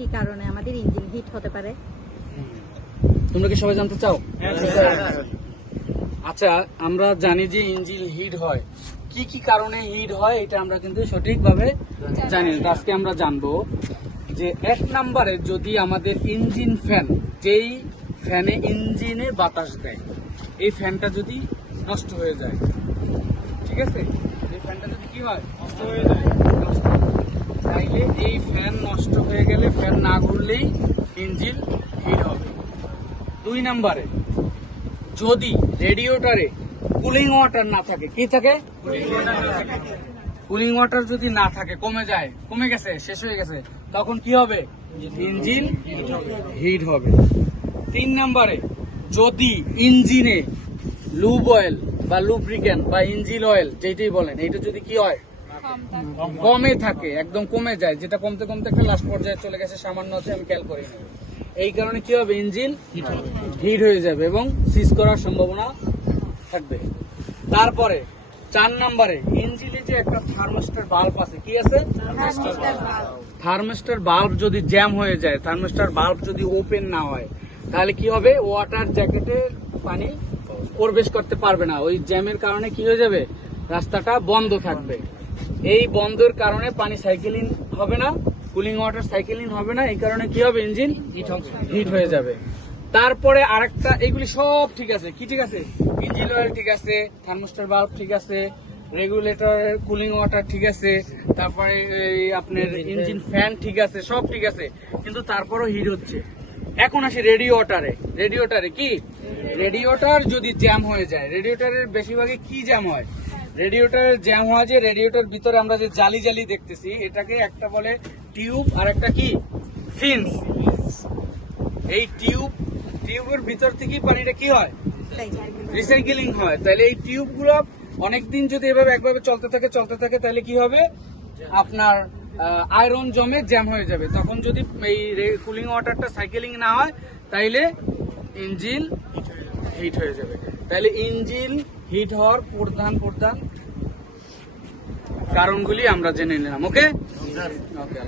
কি কারণে আমাদের ইঞ্জিন হিট হতে পারে? তোমরা কি সবাই জানতে চাও? আচ্ছা, আমরা জানি যে ইঞ্জিন হিট হয়, কি কি কারণে হিট হয় এটা আমরা কিন্তু সঠিকভাবে জানি না। তো আজকে আমরা জানবো যে 1 নম্বরে যদি আমাদের ইঞ্জিন ফ্যান, যেই ফ্যানে ইঞ্জিনে বাতাস দেয়, এই ফ্যানটা যদি নষ্ট হয়ে যায়, ঠিক আছে, এই ফ্যানটা যদি কি হয়, নষ্ট হয়ে যায়, তাইলে এই ফ্যান নষ্ট হয়ে গেলে, ফ্যান না ঘুরলেই ইঞ্জিন হিট হবে। 2 নম্বরে যদি রেডিয়েটরে কুলিং ওয়াটার না থাকে, কি থাকে, কুলিং ওয়াটার যদি না থাকে, কমে যায়, কমে গেছে, শেষ হয়ে গেছে, তখন কি হবে, ইঞ্জিন হিট হবে। 3 নম্বরে যদি ইঞ্জিনে লুব অয়েল বা লুব্রিক্যান্ট বা ইঞ্জিন অয়েল যেটাই বলেন, এটা যদি কি হয়, কমে থাকে, একদম কমে যায়, যেটা কমতে কমতে একটা লাস্ট পর্যায়ে চলে গেছে, সামান্য আছে, আমি খেয়াল করি না, এই কারণে কি হবে, ইঞ্জিন হিট হয়ে যাবে এবং সিজ করার সম্ভাবনা থাকবে। তারপরে 4 নম্বরে ইঞ্জিনে যে একটা থার্মোস্টার বাল্ব আছে, কি আছে, থার্মোস্টার বাল্ব যদি জ্যাম হয়ে যায়, থার্মোস্টার বাল্ব যদি ওপেন না হয়, তাহলে কি হবে, ওয়াটার জ্যাকেটে পানি প্রবেশ করতে পারবে না, ওই জ্যামের কারণে কি হয়ে যাবে, রাস্তাটা বন্ধ থাকবে। এই বন্ধের কারণে পানি সাইকেলিং হবে না, কুলিং ওয়াটার সাইকেলিং হবে না, এই কারণে কি হবে, ইঞ্জিন হিট হয়ে যাবে। তারপরে আরেকটা, এইগুলি সব ঠিক আছে, কি ঠিক আছে, ইঞ্জিন অয়েল ঠিক আছে, থার্মোস্টার বাল্ব ঠিক আছে, রেগুলেটরের কুলিং ওয়াটার ঠিক আছে, তারপরে এই আপনার ইঞ্জিন ফ্যান ঠিক আছে, সব ঠিক আছে, কিন্তু তারপরও হিট হচ্ছে। এখন আসি রেডিয়েটরে কি, রেডিয়েটর যদি জ্যাম হয়ে যায়, রেডিয়েটরের বেশিরভাগই কি জ্যাম হয়, রেডিয়েটরের জ্যাম হয় যে রেডিয়েটর ভিতরে আমরা যে জালি জালি দেখতেছি, এটাকে একটা বলে টিউব আর একটা কি ফিন্স। এই টিউবের ভিতর থেকে পানিটা কি হয়, রিসাইকেলিং হয়। তাহলে এই টিউবগুলো অনেকদিন যদি একভাবে চলতে থাকে তাহলে কি হবে, আপনার আয়রন জমে জ্যাম হয়ে যাবে। তখন যদি এই কুলিং ওয়াটারটা সাইকেলিং না হয়, তাইলে ইঞ্জিন হিট হয়ে যাবে। তাহলে ইঞ্জিন হিট হওয়ার প্রধান কারণগুলি আমরা জেনে নিলাম। ওকে, ওকে।